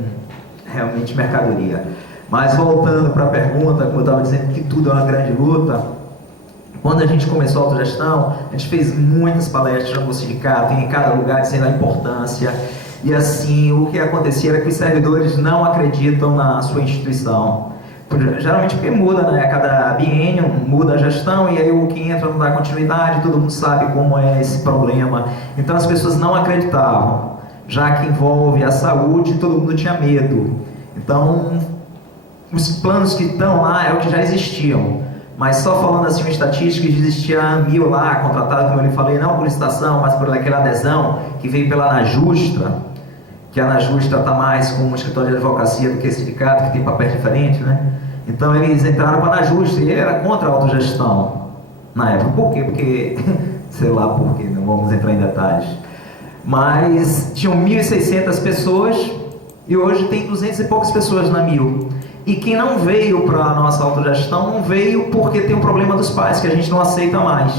realmente mercadoria. Mas voltando para a pergunta, como eu estava dizendo que tudo é uma grande luta, quando a gente começou a autogestão, a gente fez muitas palestras no sindicato, em cada lugar, dizendo a importância. E assim, o que acontecia era que os servidores não acreditam na sua instituição. Geralmente porque muda, né? Cada biênio muda a gestão e aí o que entra não dá continuidade, todo mundo sabe como é esse problema. Então as pessoas não acreditavam, já que envolve a saúde, todo mundo tinha medo. Então, os planos que estão lá é o que já existiam. Mas só falando assim uma estatística, existia 1.000 lá, contratados, como eu lhe falei, não por licitação, mas por aquela adesão que veio pela Anajustra, que a Anajustra está mais com um escritório de advocacia do que sindicato, que tem papel diferente, né? Então eles entraram para a Anajustra e era contra a autogestão na época. Por quê? Porque, sei lá por quê, não vamos entrar em detalhes. Mas tinham 1.600 pessoas e hoje tem 200 e poucas pessoas na 1.000. E quem não veio para a nossa autogestão não veio porque tem um problema dos pais, que a gente não aceita mais.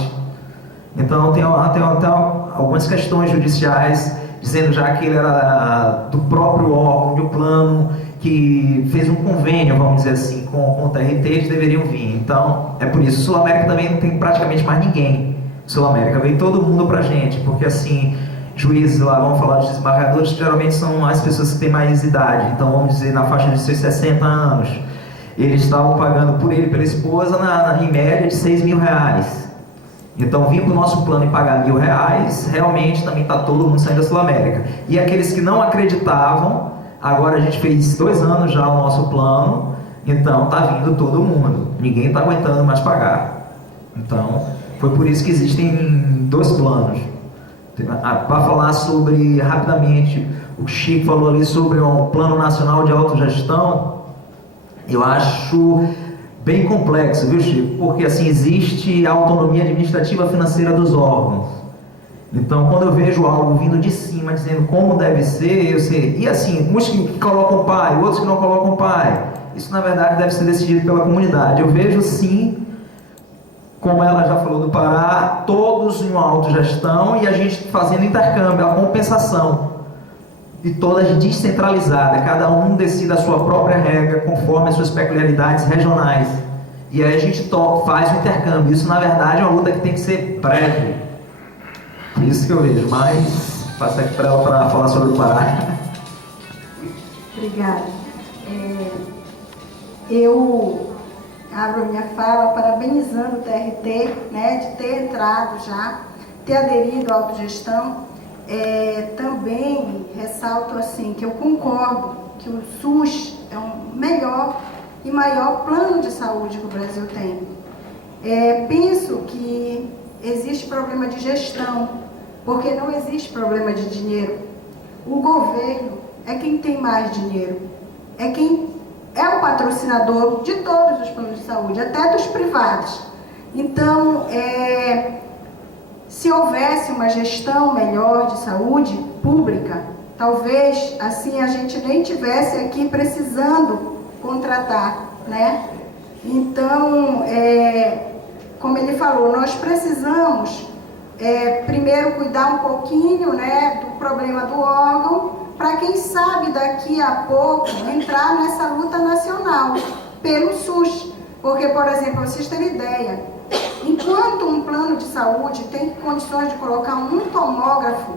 Então tem algumas questões judiciais dizendo já que ele era do próprio órgão, de um plano que fez um convênio, vamos dizer assim, com o TRT, eles deveriam vir. Então, é por isso. Sul América também não tem praticamente mais ninguém. Sul América veio todo mundo pra gente, porque assim, juízes lá, vamos falar de desembargadores, que geralmente são as pessoas que têm mais idade, então vamos dizer, na faixa de seus 60 anos. Eles estavam pagando por ele e pela esposa, em média, de R$6.000. Então, vir para o nosso plano e pagar R$1.000, realmente também está todo mundo saindo da Sul América. E aqueles que não acreditavam, agora a gente fez 2 anos já o nosso plano, então está vindo todo mundo. Ninguém está aguentando mais pagar. Então, foi por isso que existem 2 planos. Para falar sobre, rapidamente, o Chico falou ali sobre o Plano Nacional de Autogestão. Eu acho bem complexo, viu, Chico? Porque assim, existe a autonomia administrativa financeira dos órgãos. Então, quando eu vejo algo vindo de cima, dizendo como deve ser, eu sei. E assim, uns que colocam pai, outros que não colocam pai. Isso, na verdade, deve ser decidido pela comunidade. Eu vejo, sim, como ela já falou do Pará, todos em uma autogestão e a gente fazendo intercâmbio, a compensação. E todas descentralizadas, cada um decide a sua própria regra, conforme as suas peculiaridades regionais. E aí a gente faz o intercâmbio. Isso, na verdade, é uma luta que tem que ser breve. Isso que eu vejo, mas passo aqui para ela para falar sobre o Pará. Obrigada. Eu abro minha fala parabenizando o TRT, né, de ter entrado já, ter aderido à autogestão. Também ressalto assim que eu concordo que o SUS é o melhor e maior plano de saúde que o Brasil tem. Penso que existe problema de gestão, porque não existe problema de dinheiro. O governo é quem tem mais dinheiro, é quem é o patrocinador de todos os planos de saúde, até dos privados. Então, se houvesse uma gestão melhor de saúde pública, talvez assim a gente nem tivesse aqui precisando contratar, né? Então, como ele falou, nós precisamos primeiro cuidar um pouquinho, né, do problema do órgão, para quem sabe daqui a pouco entrar nessa luta nacional pelo SUS. Porque, por exemplo, para vocês terem ideia, enquanto um plano de saúde tem condições de colocar um tomógrafo,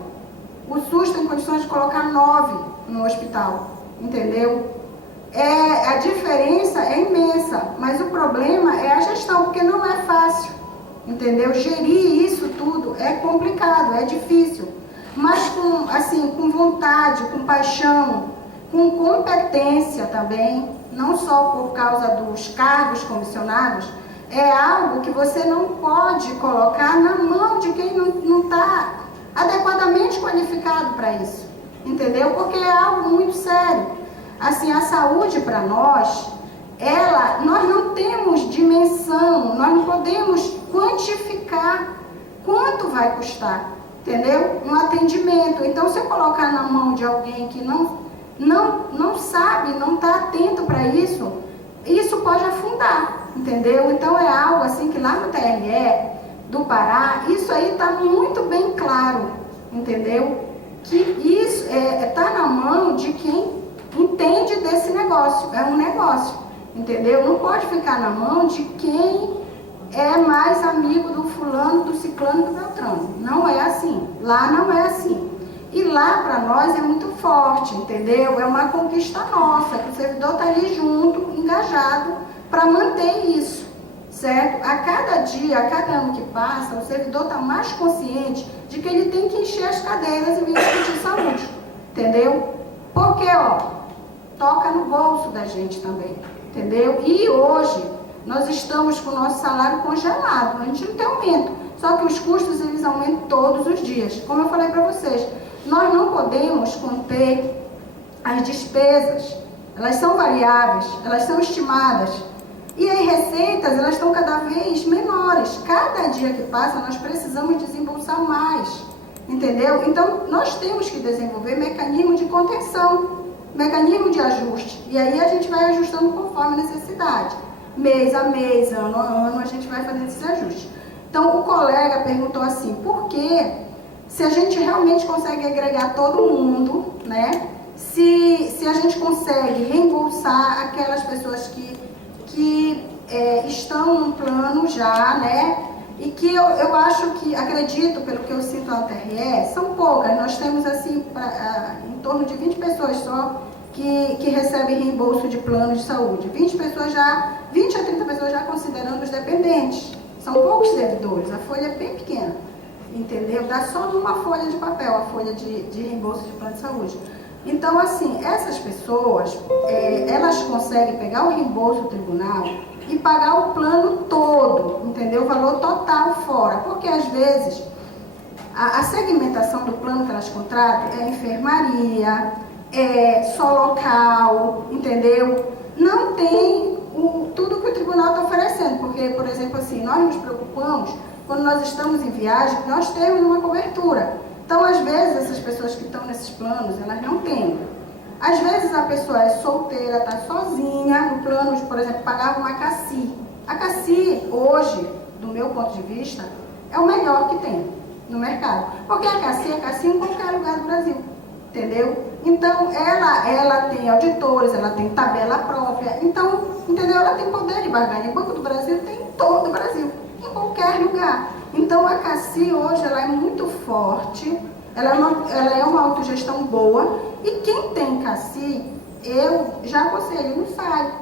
o SUS tem condições de colocar 9 no hospital, entendeu? A diferença é imensa, mas o problema é a gestão, porque não é fácil, entendeu? Gerir isso tudo é complicado, é difícil, mas com vontade, com paixão, com competência também, não só por causa dos cargos comissionados, é algo que você não pode colocar na mão de quem não está adequadamente qualificado para isso, entendeu? Porque é algo muito sério. Assim, a saúde para nós, nós não temos dimensão, nós não podemos quantificar quanto vai custar, entendeu? Um atendimento. Então, se eu colocar na mão de alguém que não sabe, não está atento para isso, isso pode afundar, entendeu? Então, é algo assim que lá no TRE do Pará, isso aí está muito bem claro, entendeu? Que isso está na mão de quem entende desse negócio, é um negócio, entendeu? Não pode ficar na mão de quem é mais amigo do fulano, do ciclano, do beltrano. Não é assim, lá não é assim. E lá para nós é muito forte, entendeu? É uma conquista nossa, que o servidor está ali junto, engajado, para manter isso, certo? A cada dia, a cada ano que passa, o servidor está mais consciente de que ele tem que encher as cadeiras e vir discutir saúde, entendeu? Porque, toca no bolso da gente também, entendeu? E hoje nós estamos com o nosso salário congelado, a gente não tem aumento, só que os custos eles aumentam todos os dias. Como eu falei para vocês, nós não podemos conter as despesas, elas são variáveis, elas são estimadas, e as receitas elas estão cada vez menores. Cada dia que passa nós precisamos desembolsar mais, entendeu? Então nós temos que desenvolver mecanismo de contenção, mecanismo de ajuste, e aí a gente vai ajustando conforme a necessidade, mês a mês, ano a ano, a gente vai fazendo esses ajustes. Então o colega perguntou assim, por que, se a gente realmente consegue agregar todo mundo, né, se a gente consegue reembolsar aquelas pessoas que estão no plano já, né, e que eu acho que, acredito, pelo que eu sinto na TRE, são poucas. Nós temos assim, em torno de 20 pessoas só que recebem reembolso de plano de saúde. 20 a 30 pessoas já considerando os dependentes. São poucos servidores, a folha é bem pequena, entendeu? Dá só numa folha de papel, a folha de reembolso de plano de saúde. Então, assim, essas pessoas, elas conseguem pegar o reembolso do tribunal e pagar o plano todo, entendeu? O valor total fora, porque às vezes a segmentação do plano que elas contratam é enfermaria, é só local, entendeu? Não tem porque, por exemplo, assim, nós nos preocupamos quando nós estamos em viagem, nós temos uma cobertura. Então, às vezes, essas pessoas que estão nesses planos, elas não têm. Às vezes a pessoa é solteira, está sozinha, no plano de, por exemplo, pagar uma CACI. A CACI, hoje, do meu ponto de vista, é o melhor que tem no mercado. Porque a CACI é CACI em qualquer lugar do Brasil, entendeu? Então, ela tem auditores, ela tem tabela própria, então, entendeu? Ela tem poder de barganha. O Banco do Brasil tem em todo o Brasil, em qualquer lugar. Então, a CACI hoje, ela é muito forte, ela é uma autogestão boa, e quem tem CACI, eu já aconselho, não sai,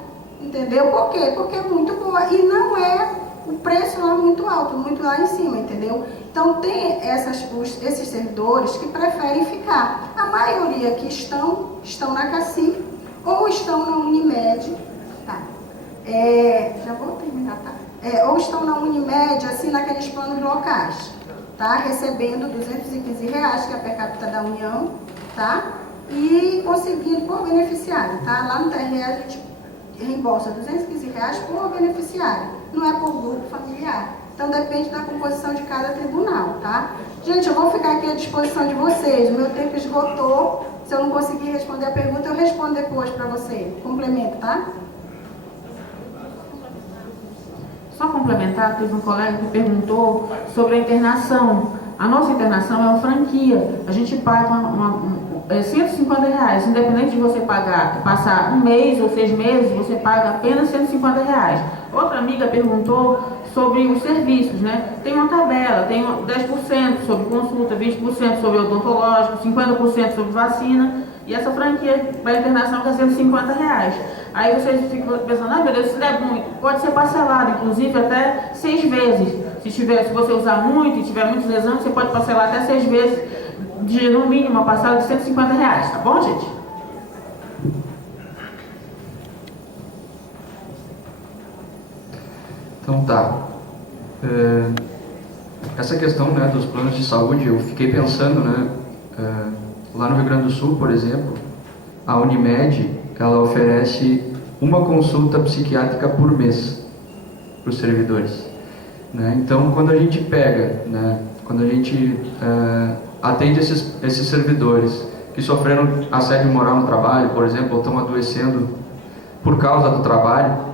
entendeu? Por quê? Porque é muito boa, e não é o preço lá muito alto, muito lá em cima, entendeu? Então, tem esses servidores que preferem ficar. A maioria que estão na CACI ou estão na Unimed, tá? Já vou terminar, tá? Ou estão na Unimed, assim, naqueles planos locais, tá? Recebendo R$215, que é a per capita da União, tá? E conseguindo por beneficiário, tá? Lá no TRE a gente reembolsa R$215 por beneficiário, não é por grupo familiar. Então depende da composição de cada tribunal, tá? Gente, eu vou ficar aqui à disposição de vocês, o meu tempo esgotou, se eu não conseguir responder a pergunta, eu respondo depois para você. Complemento, tá? Só complementar, teve um colega que perguntou sobre a internação. A nossa internação é uma franquia. A gente paga R$150, independente de você passar um mês ou 6 meses, você paga apenas R$150. Outra amiga perguntou sobre os serviços, né? Tem uma tabela, tem 10% sobre consulta, 20% sobre odontológico, 50% sobre vacina, e essa franquia para internação está R$150. Aí vocês ficam pensando, ah, meu Deus, isso não é muito. Pode ser parcelado, inclusive até 6 vezes. Se você usar muito e tiver muitos exames, você pode parcelar até 6 vezes, no mínimo uma parcela de R$150, tá bom, gente? Então tá. Essa questão, né, dos planos de saúde, eu fiquei pensando, né, lá no Rio Grande do Sul, por exemplo, a Unimed, ela oferece uma consulta psiquiátrica por mês para os servidores, né? Então, quando a gente pega, né, quando a gente atende esses servidores que sofreram assédio moral no trabalho, por exemplo, ou estão adoecendo por causa do trabalho,